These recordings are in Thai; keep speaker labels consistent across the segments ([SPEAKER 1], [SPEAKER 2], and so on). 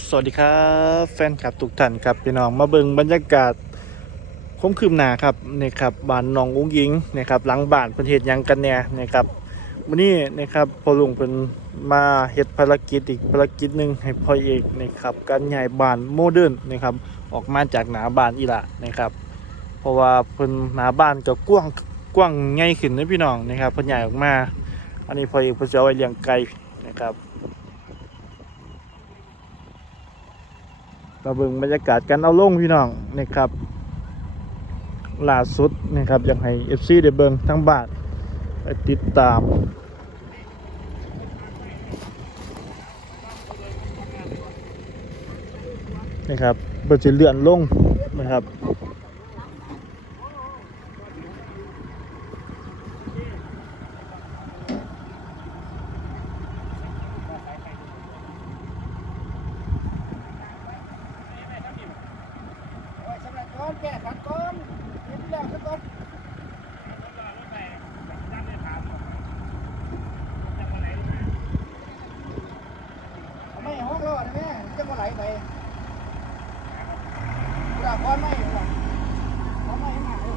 [SPEAKER 1] สวัสดีครับแฟนคลับทุกท่านครับพี่น้องมาเบิ่งบรรยากาศคมคืมหนาครับนี่ครับบ้านน้องอุ้งยิงนะครับหลังบ้านประเทศยังกันแน่นะครับวันนี้นะครับพอลุงเป็นมาเฮ็ดภารกิจอีกภารกิจหนึ่งให้พ่อเอกนะครับการย้ายบ้านโมเดิร์นนะครับออกมาจากหนาบ้านอีละนะครับ เพราะว่าเพิ่นหนาบ้านก็กว้างกว้างใหญ่ขึ้นนะพี่น้องนะครับเพิ่นย้ายออกมา อันนี้พ่อเอกเพิ่นจะเอาไว้เลี้ยงไก่นะครับ มาเบิ่งบรรยากาศกันเอาลงพี่น้องนี่ครับล่าสุดนี่ครับอยากให้ FC ได้เบิ่งทั้งบาทไปติดตามนะครับเปิดจะเลื่อนลงนะครับ
[SPEAKER 2] สำหรับ ก้อนแก่ขัดก้อนเห็นแล้วขัดก้อนไม่ห้องรอดนะแม่จะมาไหลไปกระก้อนไม่หรอกก้อนไม่หาเลย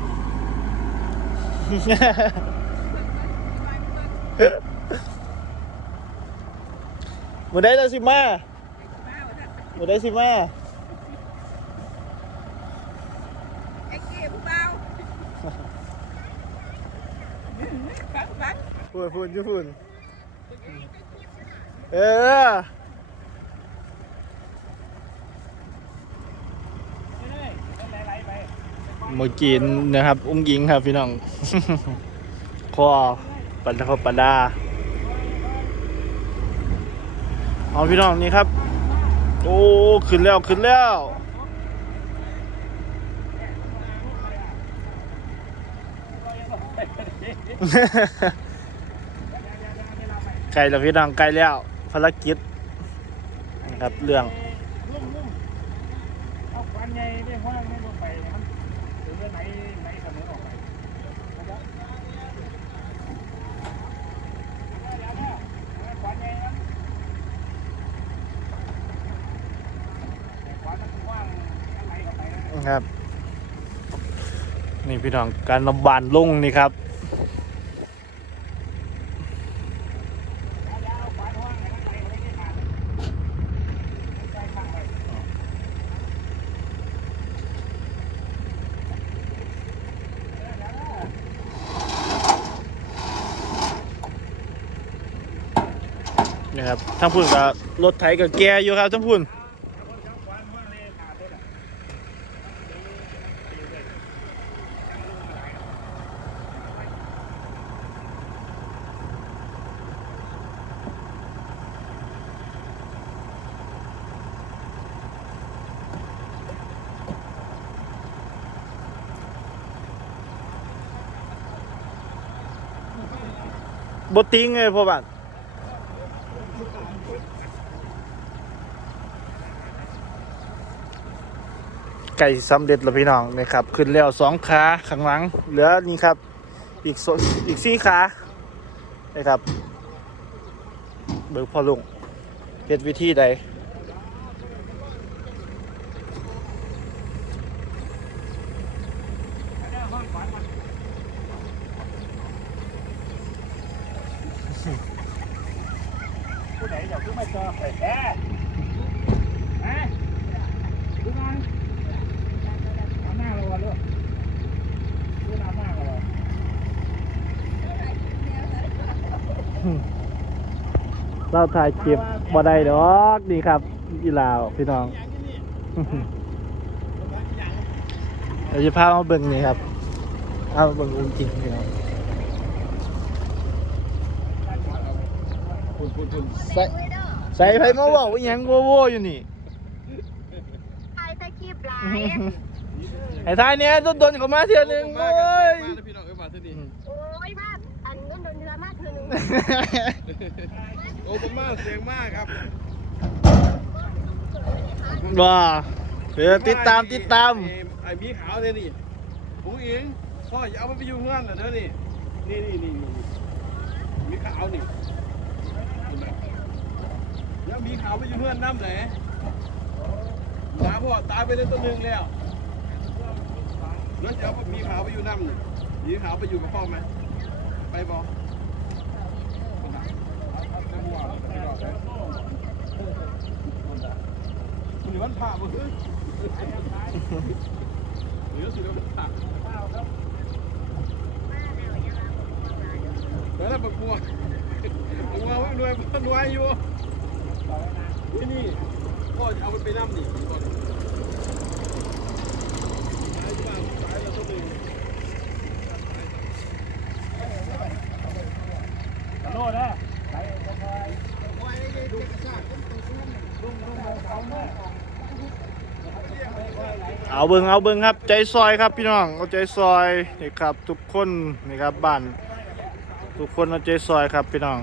[SPEAKER 1] มือได้แล้วสิมามือได้สิมา
[SPEAKER 3] ไอ้เกียผู้เบาฟัง ฟัง
[SPEAKER 1] พูดพูดอยูพูดเออเมื่อกี้นะครับ อุ้งยิงครับพี่น้อง คอปันทปันดาเอาพี่น้องนี่ครับ โอ้ ขึ้นแล้วขึ้นแล้ว ไกลแล้วพี่น้องไกลแล้วภารกิจนะครับเรื่อง
[SPEAKER 2] ลุ่มลุ่มเอาควันใหญ่ไม่ห้างไม่ลงไปนะครับหรือว่าไหนไหนเสมอออกไปนะครับ นี่
[SPEAKER 1] พี่น้องการนำบานลงนี่ครับ นะครับทั้งพุ่นกับรถไถกับแกอยู่ครับทั้งพุ่นบติ้งเลยพ่อบ้าน ไก่สำเร็จแล้วพี่น้องนะครับ ขึ้นแล้วสองขาข้างหลัง เหลือนี่ครับ อีกอีกสี่ขานะครับ เบิกพอลุงเฮ็ดวิธีใด
[SPEAKER 2] ผู้ใดอยากขึ้นมาจอใส่แก่ฮะดูงานเอาหน้าเราวะลูกดูหน้าหน้าเราวะ
[SPEAKER 1] เราถ่ายคลิปบ่ได้ดอกนี่ครับอีลาวพี่น้องเดี๋ยวจะพามาเบิ่งนี่ครับพามาเบิ่งจริงๆพี่น้องใส่ใส่ไผมาเว่าว่าหยังโว้โว้อยู่นี่
[SPEAKER 3] ไอ้ตะคีบหลาย
[SPEAKER 1] ไอ้ทายเนี้ยโดนๆเขามาเทื่อนึงโอ้ย
[SPEAKER 4] พี่น้องเอ้ย
[SPEAKER 3] โอ้
[SPEAKER 4] ประมาเสียงมากครับ
[SPEAKER 1] ว้าเดี๋ยวติดตามติดตาม
[SPEAKER 4] ไอ้ไอ้มีขาวเนี่ยนี่ผู้หญิงพ่ออย่าเอามันไปอยู่เพื่อนเหรอเด้อนี่นี่นี่นี่นี่มีขาวนี่เห็นไหมอย่ามีขาวไปอยู่เพื่อนน้ำไหน
[SPEAKER 1] อ
[SPEAKER 4] ตาพ่อตายไปเลยตัวหนึ่งแล้วแล้วจะเอามีขาวไปอยู่น้ำนี่มีขาวไปอยู่กับพ่อไหมไปบอก มันผ่านผ่าบ่คือเหลือสิแล้วมันผ่าแล้วบักบัวบักบัวว่ารวยรวยอยู่ที่นี่พ่อจะเอาไปไปน้ำนี่ก่อนตายที่บ้านตายแล้วตัวหนึ่ง
[SPEAKER 2] โลดนะไป
[SPEAKER 1] เอาเบิงเอาเบิงครับใจซอยครับพี่น้องเอาใจซอยนี่ครับทุกคนนี่ครับบ้านทุกคนเอาใจซอยครับพี่น้อง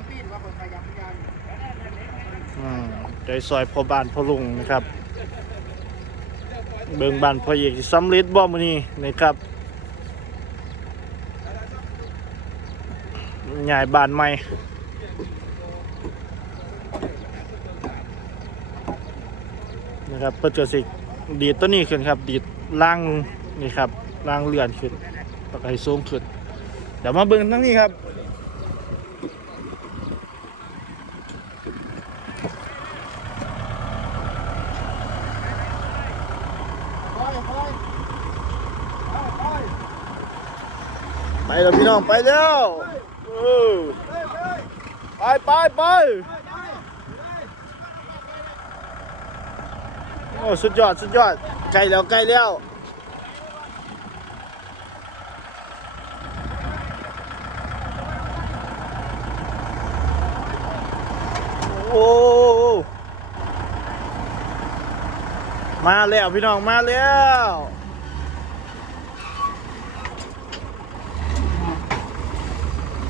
[SPEAKER 1] อืมใจซอยพ่อบ้านพ่อลุงนะครับเบิงบ้านพ่อเอกสิสำเร็จบ่มื้อนี้นะครับย้ายบ้านใหม่นะครับเพื่อจะสิ ดีดตัวนี้ขึ้นครับ ดีดล่างนี่ครับล่างเลื่อนขึ้นแล้วก็ให้สูงขึ้น เดี๋ยวมาเบิ่งทั้งนี้ครับไปแล้วพี่น้องไปแล้วไปไปไป อ้สุดยอดสุดยอดใกล้แล้วใกล้แล้วโอ้มาแล้วพี่น้องมาแล้ว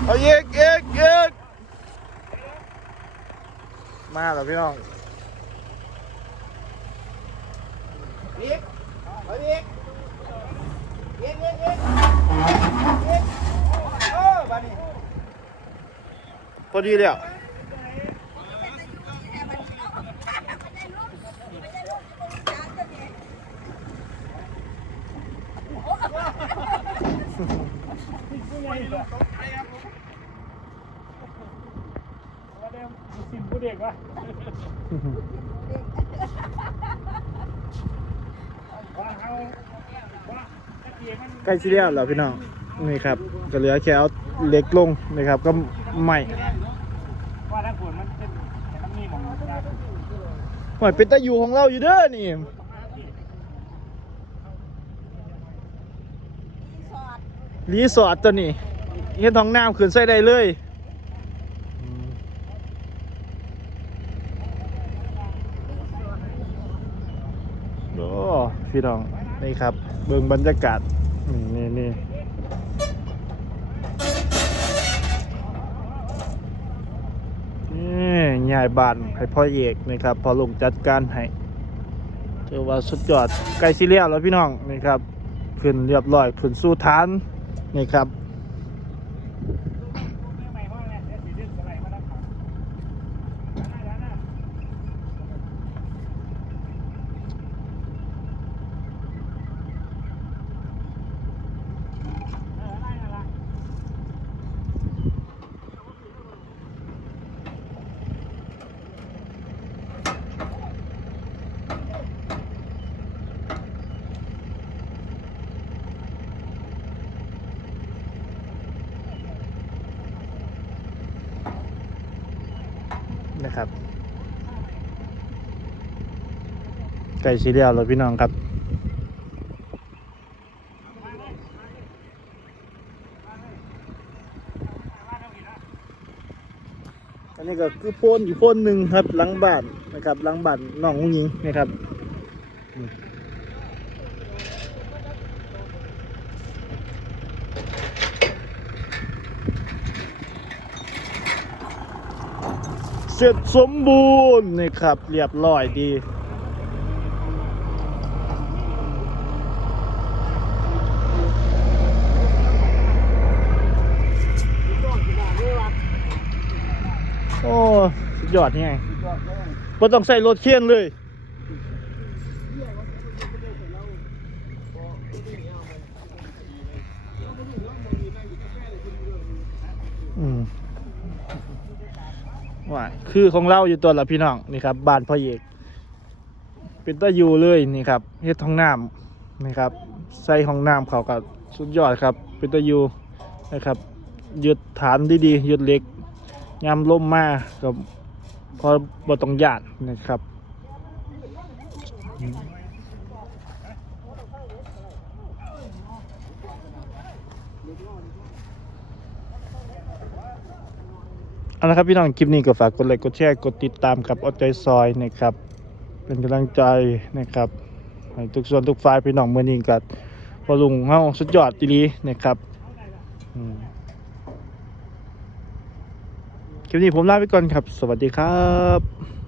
[SPEAKER 1] เอาเยกเยกเยกมาแล้วพี่น้อง
[SPEAKER 2] อีกไปอีกอีกอีกอีกอีกเออบ้านี้
[SPEAKER 1] พอดีแล้ว
[SPEAKER 2] ผู้ใหญ่เหรอว่าเดิมสิมผู้เด็กวะว่าเขาว่าตะเกียบมัน
[SPEAKER 1] ใกล้ชิเลียแล้วพี่น้องนี่ครับก็เหลือแค่เอาเล็กลงนะครับก็ใหม่
[SPEAKER 2] ว่าถ้าฝนมันเป็นมันมีหมองยา
[SPEAKER 1] หอยเป็นตะอยู่ของเราอยู่เด้อนี่รีสอร์ทตัวนี้เฮ็ดท้องน้ำขึ้นใส่ได้เลย โอ้พี่น้องนี่ครับ เบิ่งบรรยากาศ นี่นี่นี่นี่บานให้พ่อเอกนะครับ พอลงจัดการให้ถือว่าสุดยอดใกล้สิเลียแล้วพี่น้องนี่ครับ ขึ้นเรียบร้อยขึ้นสู่ฐานนี่ครับ
[SPEAKER 2] ใหม่ห้องเนี่ยเดี๋ยวสีดึงสไลด์มาแล้วครับด้านหน้าด้านหน้า เออไล่นั่นละ
[SPEAKER 1] นะครับไก่สีเลียวเลยพี่น้องครับอันนี้ก็คือโพนอยู่โพนหนึ่งครับหลังบ้านนะครับหลังบ้านน้องหุ้งยิงนะครับ เสร็จสมบูรณ์นะครับ เรียบร้อยดี โอ้ยอดนี่ไงไ่ต้องใส่รถเคียนเลย ว่าคือของเราอยู่ตัวละพี่น้องนี่ครับบ้านพ่อเอกเป็นตะยูเลยนี่ครับเฮ็ดห้องน้ำนี่ครับใส่ห้องน้ำเขากับสุดยอดครับเป็นตะยูนะครับยึดฐานดีๆยึดเหล็กยามล่มมากับพอบ่ต้องยาดนะครับ เอาละครับพี่น้องคลิปนี้ก็ฝากกดไลค์กดแชร์กดติดตามกับอดใจซอยนะครับ เป็นกำลังใจนะครับให้ทุกส่วนทุกฝ่ายพี่น้องเมื่อนี้กับพอลุงเฮาสุดยอดอีหลีนะครับคลิปนี้ผมลาไปก่อนครับ สวัสดีครับ